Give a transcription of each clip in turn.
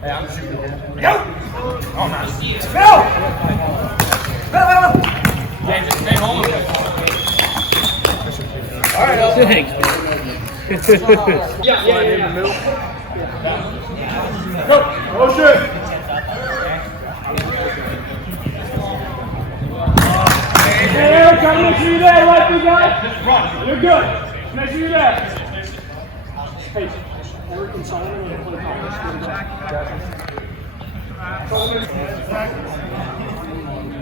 Hey, I'm shooting. Go! Oh, nice. Go! Go! Yeah, just stay home with it. All right, Thanks. Yeah, in the middle. Go! Motion! Hey, Eric, come make sure you're there, right, guy? Just run. You're good. Make sure you're there. Hey, Eric and Solomon are going to play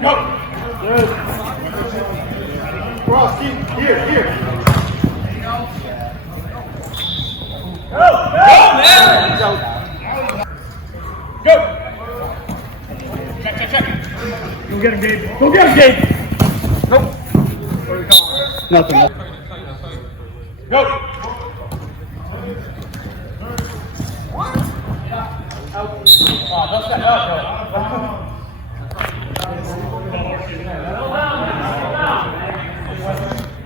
Go! Good. Cross, keep, here. Go! Man! Go! Check. Go get him, Gabe. Go get him, Gabe! Nope. Nothing. Go!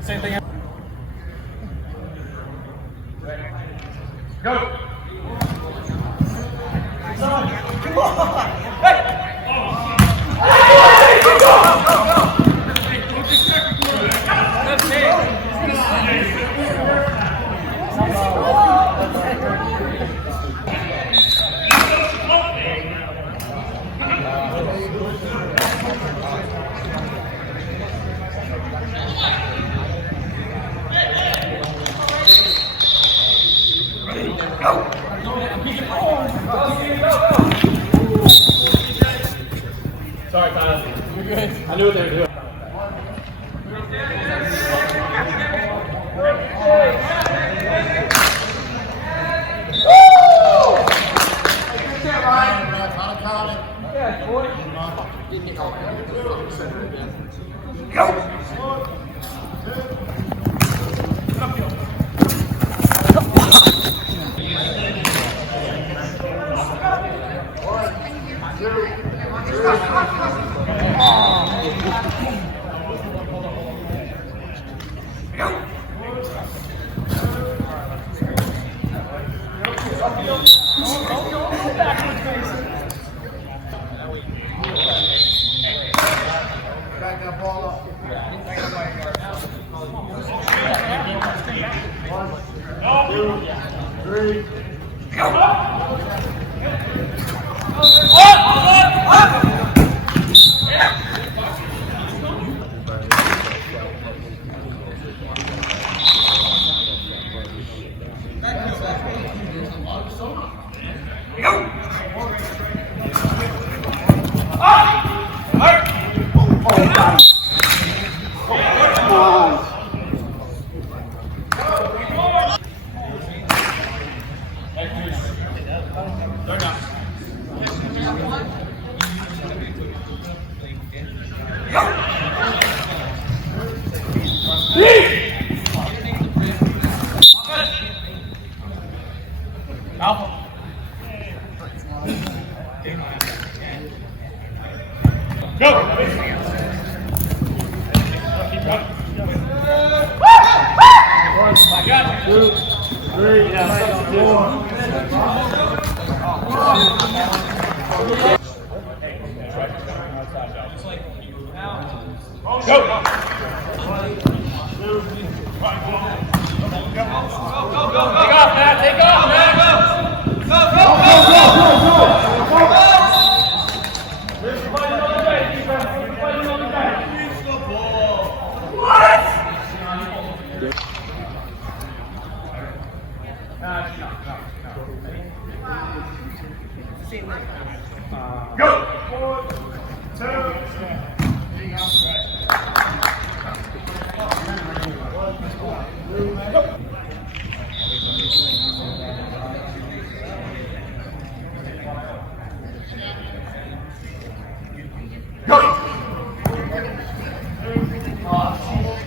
Same thing. Go! Come on! Hey! Sorry, Kyle. You're good. I knew what they were doing. Back that ball up. 1, 2, 3. 2, 3, yeah, go! Take off, Matt! Take off, Matt! Go! What? Go! 1, 2, 3, go!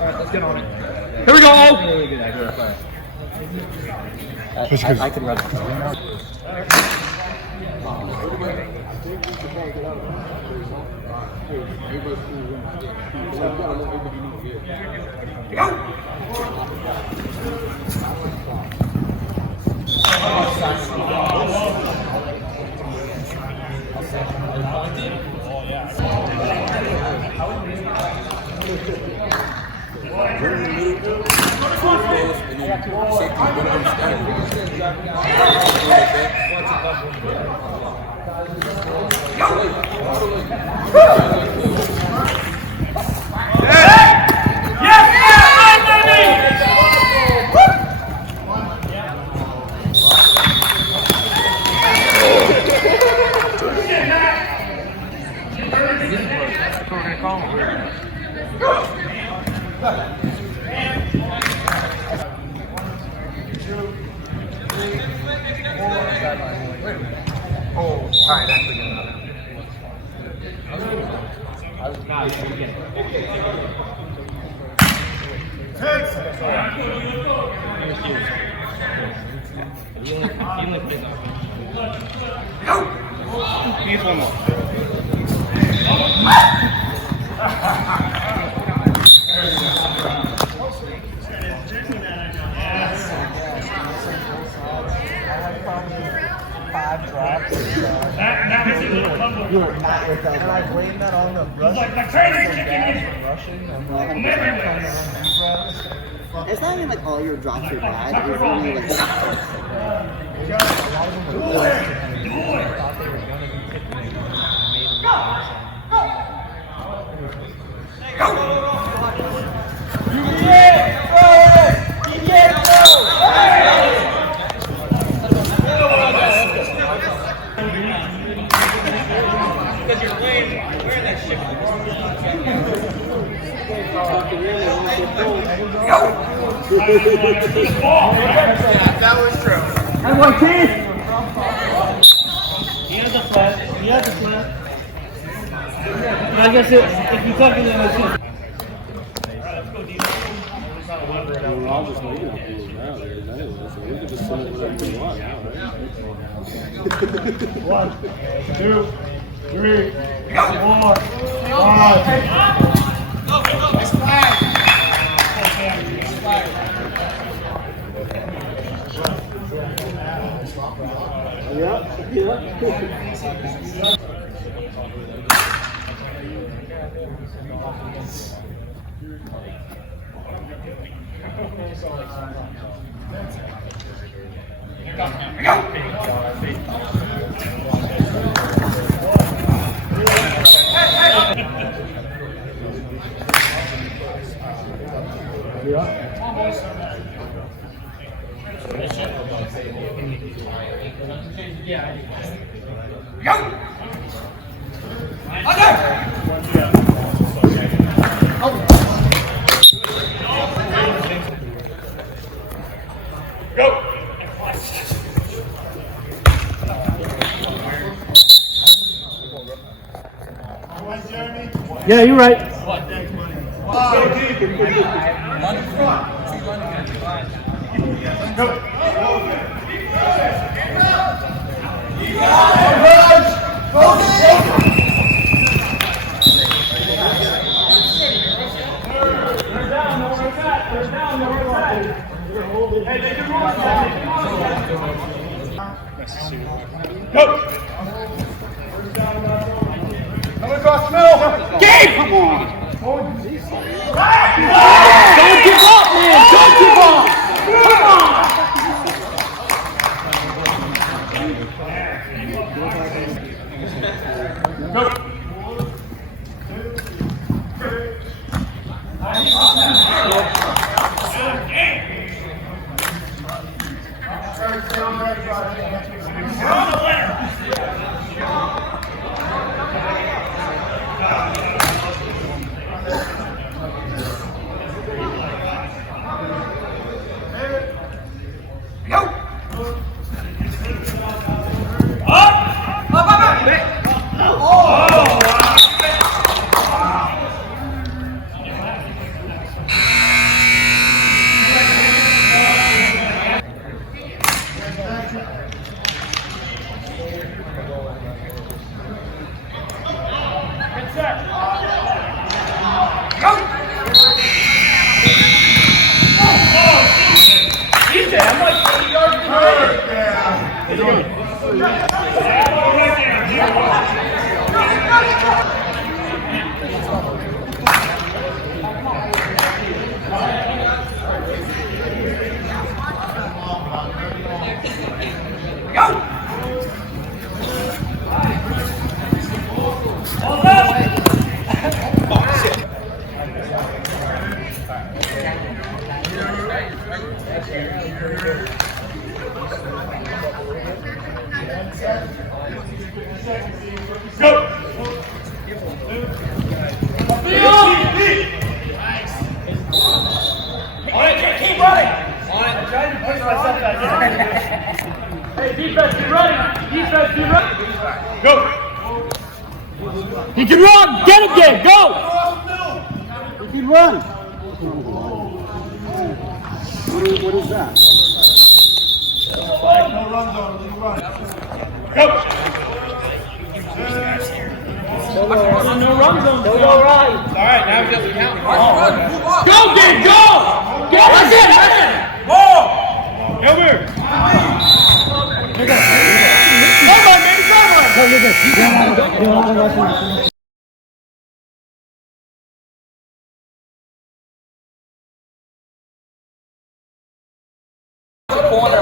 Let's get on it. Here we go! Really good idea. I could run. And I blamed that on the It's not even like all your drops are bad. It's only like that was true. And one, Keith! He has a flat. He has a flat. I guess if you tuck it in, it's just... I'll just leave it now. So we can just send it whatever we want now, right? 1, 2, 3, 4, 5. Yeah, you're right. They're down, no right back. They're down, no right back. Coming across the middle. Game! Come on. Don't give up, man. Don't give up. Come on. Go. Hey, defense, be ready! Defense, be ready! Go! He can run! Get him, Gabe! Go! He can run. What is that? No run zone, run. Go! No run zone. Go right. All right, now we just count. Go, Gabe! Go! Go! That's it! That's it! Ball! Over!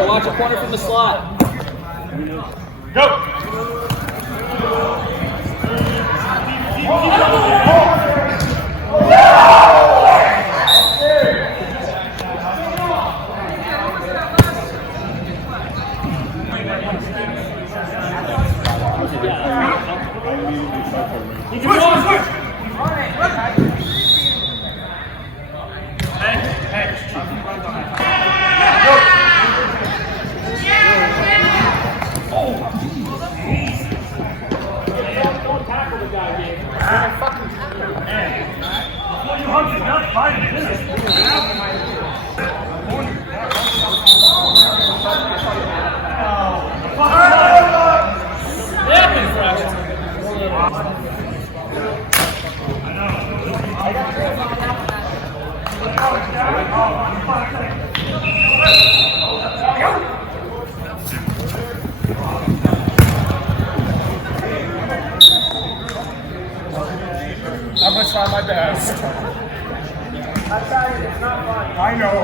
Watch a corner from the slot. Go! I'm gonna try my best. I know.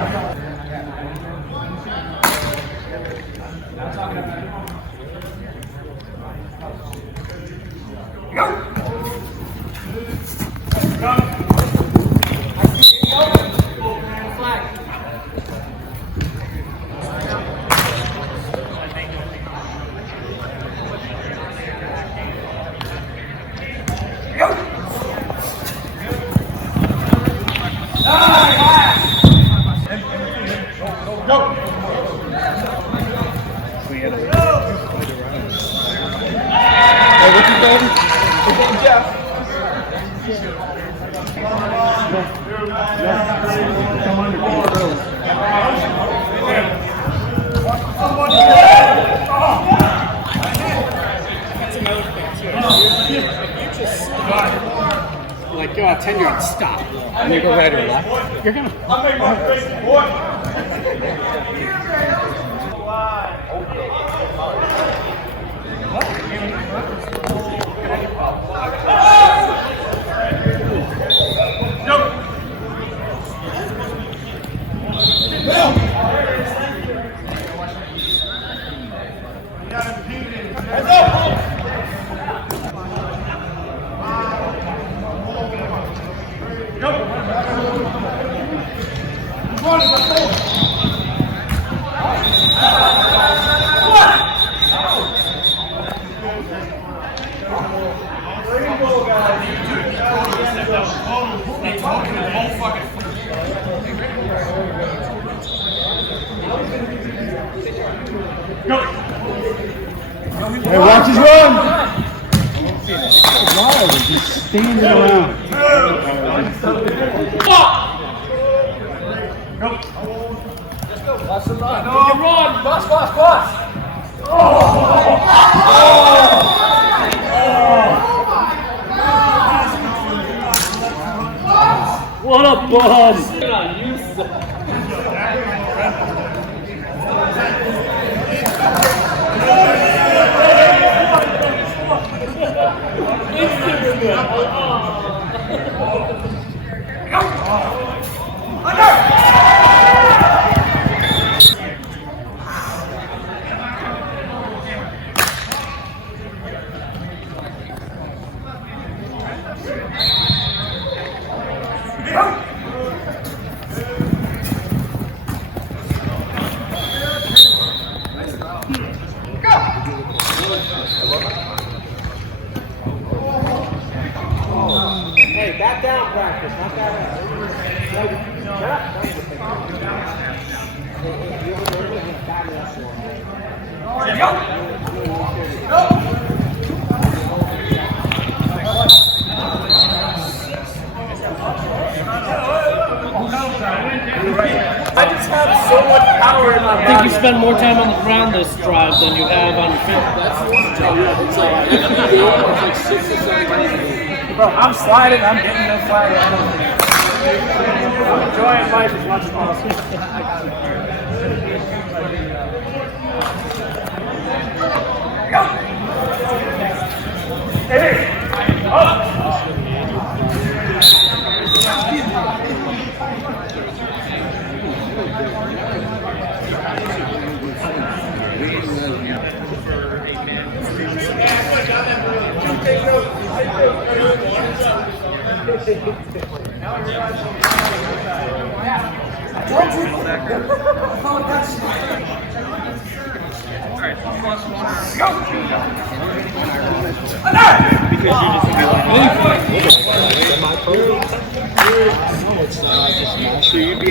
Like go out 10 yards, stop. And you go right or left. You're gonna. Hey, watch his run! Wow, just standing around. Watch the run. No, run. Cross. What a bum! Hey, back down practice. Not I just have so much power in my body. I think you spend more time on the ground this drive than you have on your field. It's like 6 or 7 times. Bro, I'm sliding, I'm getting no sliding. I'm enjoying life as much as possible. So you'd be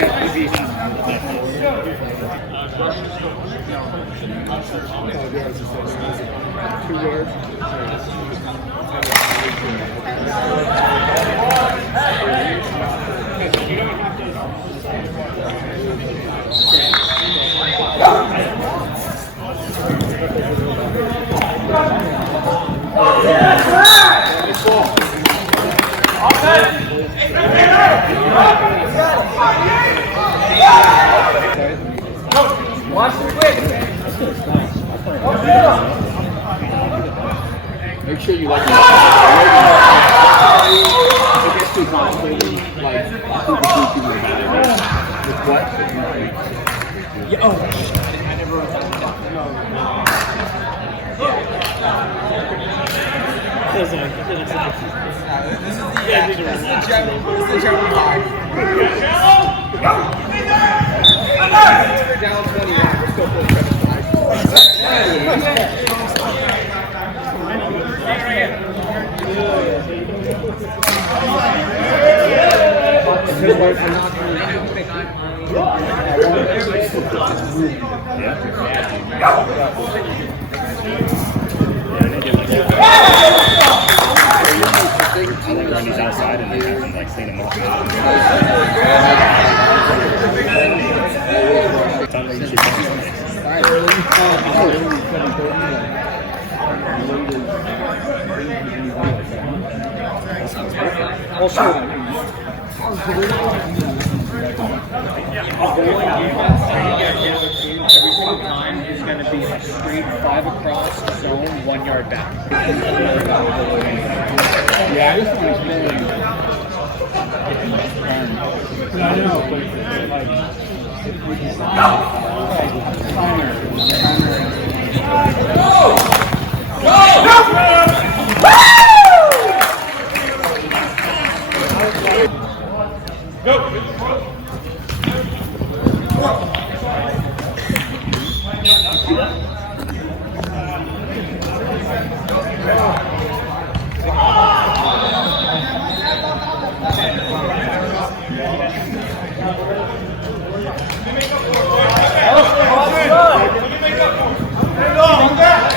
Watch the quick. Make sure you like it gets too complicated, like with what? Yeah, oh, I never wrote that down. This is the general vibe. We're down 21. We're still full credit When he's outside and they haven't like clean him up. Sounds like you should every single time is going to be a straight 5 across zone 1 yard back. Yeah, I just want to explain. I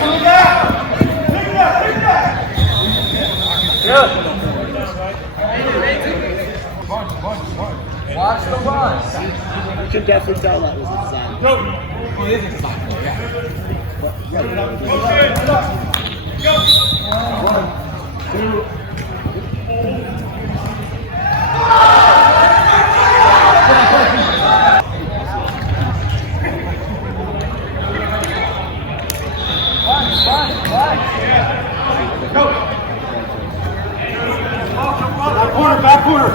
Come back! could definitely tell that was a design. Well, it is a design play, yeah. Back corner.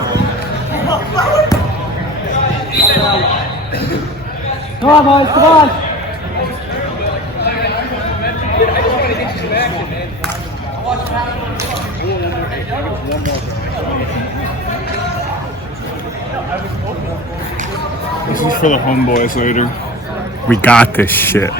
Come on, boys, come on. This is for the homeboys later. We got this shit.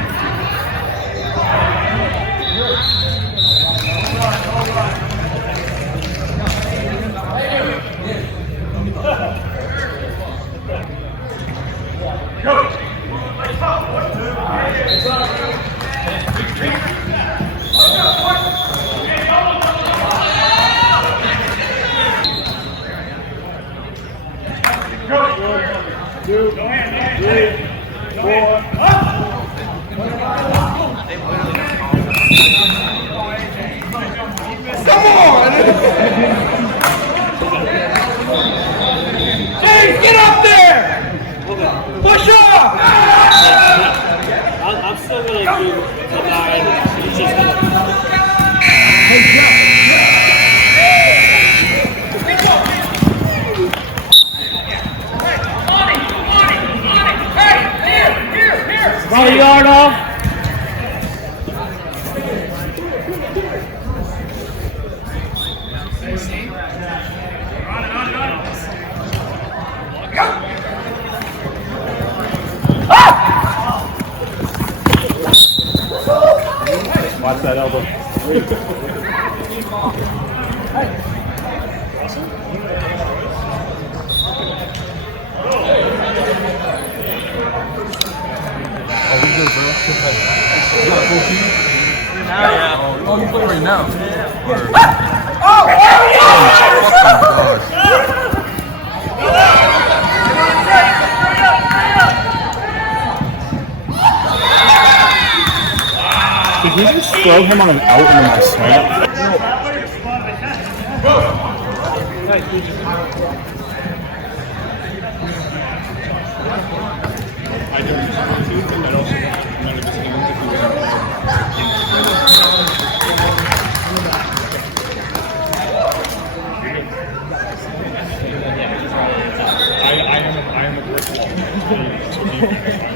Hey, get up there! Push up! I'm still gonna do the 9. It's just Molly yard off. Watch that elbow. Oh, you play right now. Did he just throw him on an out into my snap? I don't want to, but that also none of his hands if he was I am a brick wall.